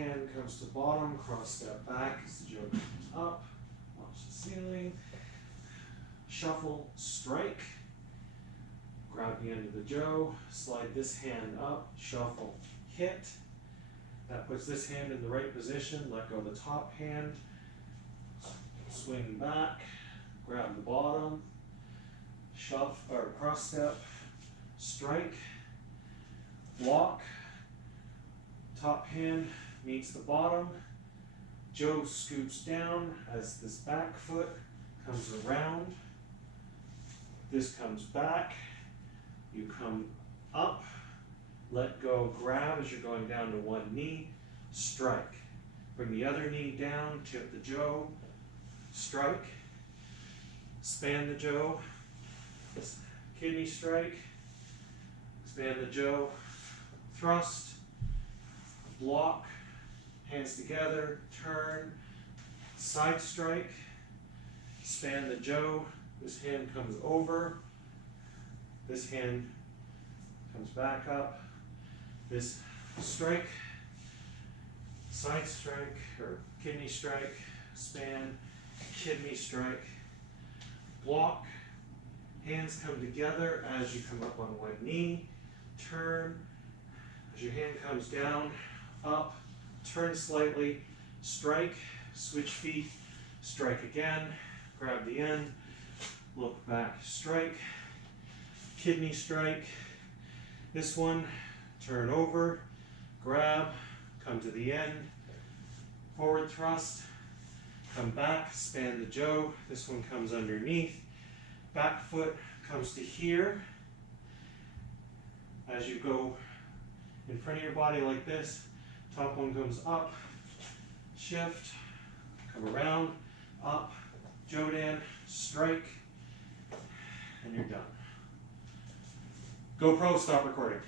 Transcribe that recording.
hand comes to bottom, cross step back as the Jo comes up, watch the ceiling, shuffle, strike, grab the end of the Jo, slide this hand up, shuffle, hit. That puts this hand in the right position, let go of the top hand, swing back, grab the bottom, shuffle or cross step, strike, block, top hand meets the bottom, Jo scoots down as this back foot comes around, this comes back, you come up, let go, grab as you're going down to one knee, strike. Bring the other knee down, tip the Jo, strike, expand the Jo, kidney strike, expand the Jo, thrust, block, hands together, turn, side strike, expand the Jo, this hand comes over, this hand comes back up, this strike, side strike, or kidney strike, span, kidney strike, block, hands come together as you come up on one knee, turn, as your hand comes down, up, turn slightly, strike, switch feet, strike again, grab the end, look back, strike, kidney strike, this one, turn over, grab, come to the end, forward thrust, come back, span the Jo, this one comes underneath, back foot comes to here, as you go in front of your body like this, top one comes up, shift, come around, up, Jo-Dan, strike, and you're done. GoPro, stop recording.